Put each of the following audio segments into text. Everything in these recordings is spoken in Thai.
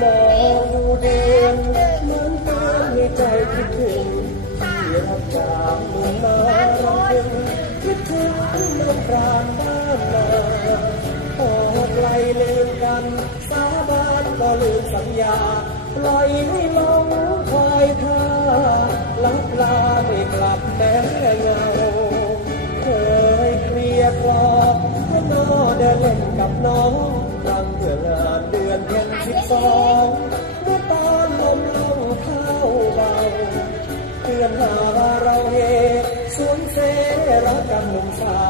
มองดูเดือนเหมือนเตือนให้ใจคิดถึงที่รักจากมืองนารำพึงคิดถึงน้ำปราณบ้านนาพอไกลลืมกัน สาบานก็ลืมสัญญา ปล่อยให้หลงังเมื่องานเดือนเพ็ญสิบสองเมื่อตอนลมลงเข้าเบาเตือนหาว่าเราเฮสวนเสรักกันหนุ่มสาว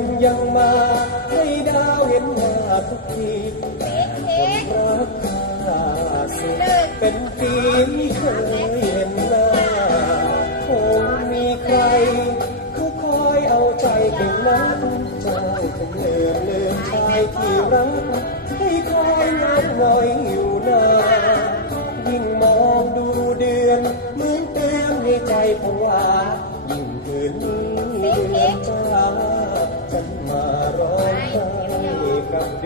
นยังมาให้ดาวเห็นหน้าทุกทีรักข้าสิเป็นปีไม่เคยเห็นหน้าคงมีใครเขาคอยเอาใจเก่งนักเจ้าคงลืมลืมชายที่รักให้คอยงานงอยอยู่นายิ่งมองดูเดือนเหมือนเตือนให้ใจผวายิ่งคืนนี้เดือนจ้า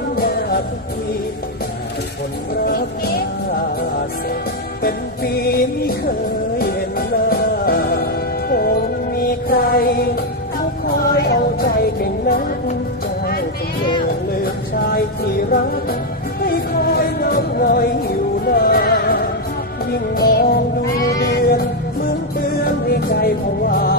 เห็นหน้าทุกทีแต่คนรักข้าสเป็นปีไม่เคยเห็นหน้าคงมีใครเขาคอยเอาใจเก่งนักเจ้าคงเลืมลืมชายที่รักให้คอยน้องงอยอยู่นานยิ่งมองดูเดือนเหมือนเตือนให้ใจผวา